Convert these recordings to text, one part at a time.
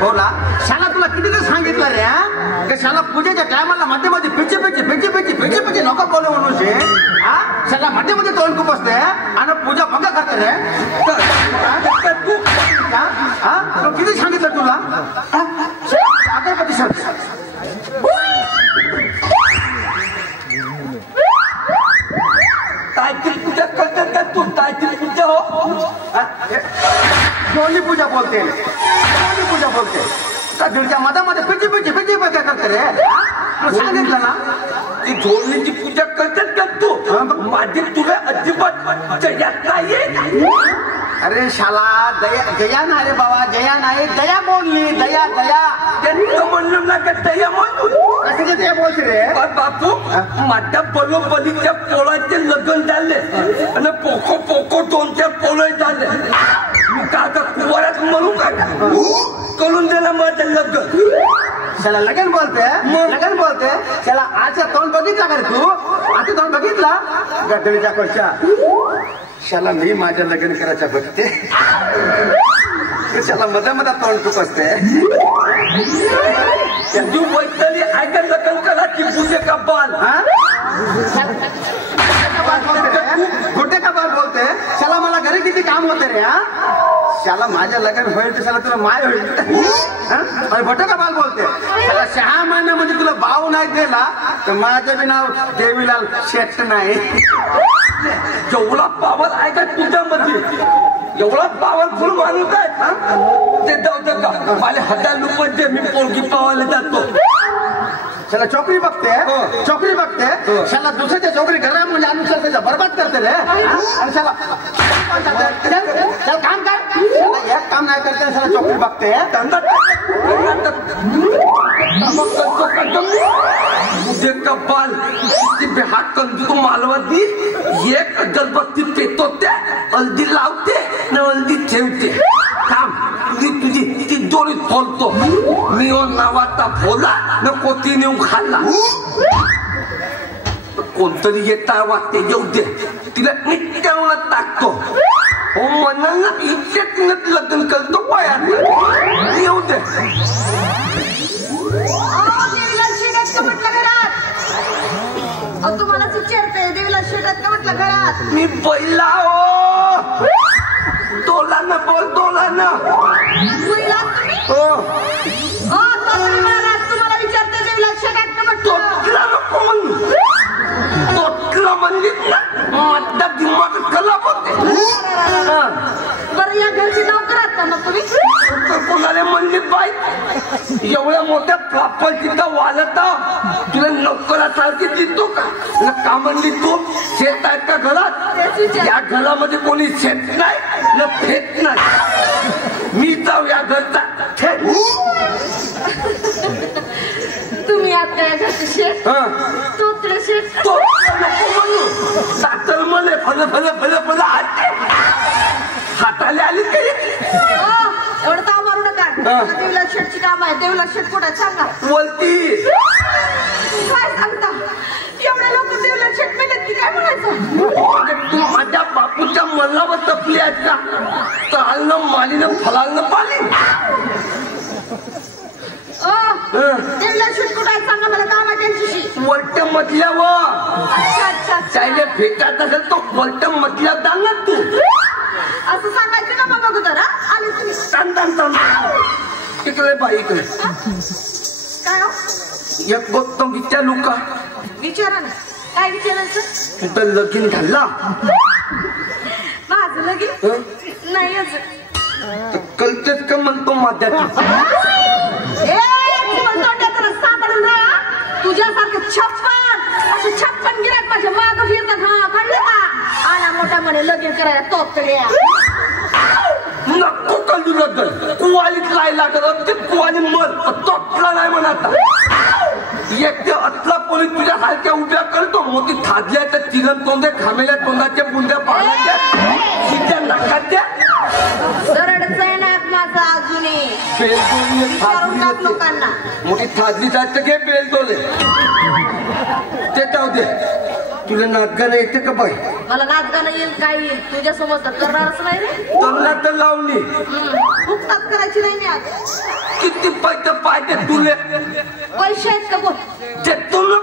बोला शाला तुला किती सांगितलं रे की शाला पूजेच्या टायमाला मध्ये मध्ये पिची नको बोलू म्हणून शे हा शाला मध्ये मध्ये तोंड खूप असते आणि पूजा भंग करते रे तू हा किती सांगितलं तुला अगरबत्ती सांग तायची पूजा करते का तू तायची पूजा हो दोन्ही पूजा बोलते का दिवच्या मधामध्ये पिची करते रे सांगितलं ना ती धोरणीची पूजा करतात का तू माझी तुला अजिबात जयात नाहीये अरे शाला जया नाही रे बाबा जया नाही दया बोलली दया त्यांचं म्हणलं ना का दया म्हणून कसं ते बोलते रे बापू माझ्या बरोबरीच्या पोळाचे लग्न झाले आणि पोको 2-4 पोळे झाले मी का आता कुवारात म्हणू का करून दिला माझं लग्न त्याला लगन बोलते त्याला आजचा तोंड बघितला का रे तू आता तोंड बघितला गदळीच्या कोशा शाला मी माझ्या लग्न करायच्या बघते त्याला मधा तोंड खूप असते तू वैतरी ऐका लग्न करा की पूजे का बाल कुठे का बाल बोलते शाला मला घरी किती काम होते रे हा शाला माझ्या लग्न होईल तर शाला तुला माय होईल आणि भटो का बाल बोलते शाला 6 महिन्यामध्ये तुला भाऊ नाही दिला तर माझं बी नाव देवीलाल शेट्ट नाही जेवढा पावर आहे का तुझ्यामध्ये एवढा पॉवरफुल माणूस आहे ते जाऊ का माझ्या 1000 रुपये मी पोरगी पावायला जातो शाला चोकरी बघते शाला दुसऱ्याच्या चोकरी घरा म्हणजे अनुसार त्याचा बरबाद करते रे आणि शाला काम कर एक काम नाही करते शाला चोकरी बघते मुझे कपाल हात कंजू मालवती एक अगरबत्ती पेटवते हल्दी लावते न हल्दी ठेवते काम तुझी ती दोरीत फोलतो मी नावाचा फोला न कोती नेऊन खाल्ला कोणतरी येता वाटते येऊ दे तिला नित्याला टाकतो हो म्हणाल ना इतक्यात लग्न करतो पायात येऊ दे तुम्हाला चिरते देवीला शेतात का म्हटलं घरात मी पहिला हो तोला ना हो तुम्हाला विचारते देवीला शेतात का म्हटलं तोटला म्हणलीत ना माझा दिमाग खराब होते बरं या घरची नोकर आहात का मग तुम्ही कोणाला म्हणली बाई एवढ्या मोठ्या फ्लापल तिथं वालत तुला नोकरासारखी दिसतो का म्हणली तू शेत आहेत का घरात या घरामध्ये कोणी शेत नाही न फेत नाही मी जाऊ या घरचा तुम्ही आता या घरचे शेत तोकडे शेत तो नको म्हणू सातर मले फल हाताले आली काही एवढं ताव मारू नका देवीला शेटची काम आहे देवीला शेट कुठं सांगा बोलती काय सांगता एवढ्या लोक देवीला शेट मेहनत की काय म्हणायचं तू माझ्या बापूच्या मल्लावर तपली आहेत का तळालनं मालीनं फलालनं पाली देवीला शेट कुठं आहे सांगा मला काम आहे त्यांच्याशी वलट मधल्यावर अच्छा चायले फेकात असेल तो वलट मधल्या दाल ना तू असं सांगायचं ना मग अगोदर आले तुम्ही इकडे बाई इकडे काय हो एक गौतम विचारू का विचारा ना काय विचारायचं तुझं लगीन झाला माझं लगीन नाही अजून कळतेच का म्हणतो माझ्या सापडून राहा तुझ्यासारखं 56 गिरायक माझ्या माग फिरतात हा कळलं का आला मोठा म्हणे लगीन करायला तोकड्या नको कळू लग्न कुवालीत लाय लागत ते कुवाली मल तोकला नाही म्हणत एक ते अतला पोलीस तुझ्या सारख्या उभ्या करतो मोठी थाजल्या तर तिघन तोंडे खामेल्या तोंडाच्या बुंद्या पाण्याच्या तिच्या नाकाच्या सरळच आहे ना माझा अजूनही लोकांना मोठी थाजली जायचं घे बेल तोले ते जाऊ दे तुला नाच गाणं येते का बाई? मला नाच गाणं येईल काय येईल तुझ्या समोर तर करणारच नाही रे. त्यांना तर लावली फुकटात करायची नाही मी आज. किती पैसे पाहिजे तुले? पैसे आहेत का बोल? ते तुला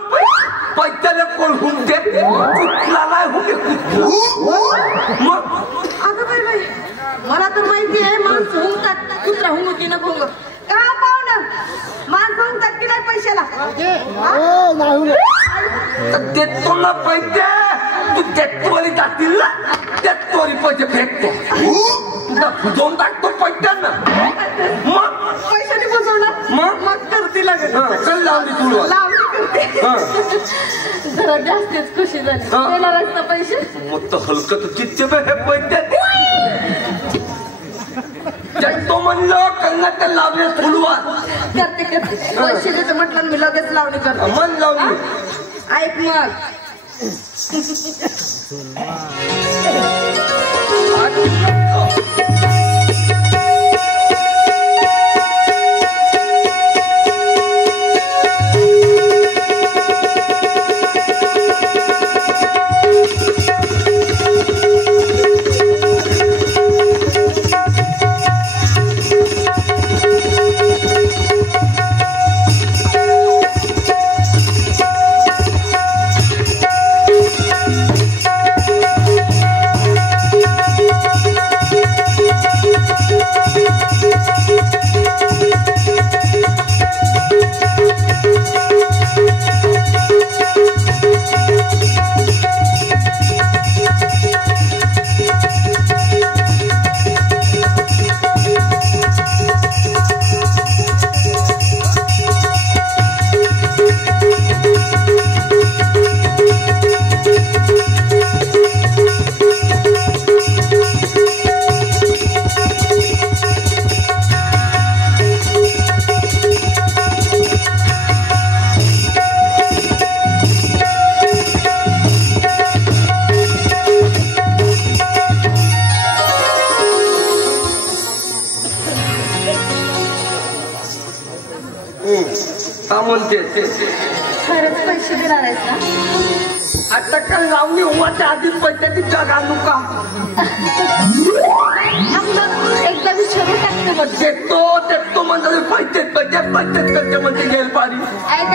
पैशाला कोण हुंकते? कुठला नाही हुंके कुठला मग? अगं बाई मला तर माहिती आहे माणसं हुंकतात कुत्रा हुंगू की नको हुंग का पाहुणं माणसं हुंकतात की नाही पैशाला? ते तुला पैसे तू त्याचवाली जातील ना त्याचवाली पैसे फेकतो तुला फुजवून टाकतो पैशांना मग पैशाने बसवणार मग करते लागेल. चल लावली तुला लावली करते जरा जास्तच खुशी झाली देणार असतं पैसे. मग तर हलकं तर चित्ते हे पैसे तो म्हणलं कन्नाट लावले फुलवा करते पैसे देते म्हटलं मी लगेच लावणी करते. मन लावली ऐक मग का म्हणते खरंच पैसे देणार आहेस ना? आता का लावणी होवाच्या आधी पैशाची जग आणू का? एकदा विचारून टाकते मग देतो म्हणजे पैसे म्हणजे गेल पारी ऐक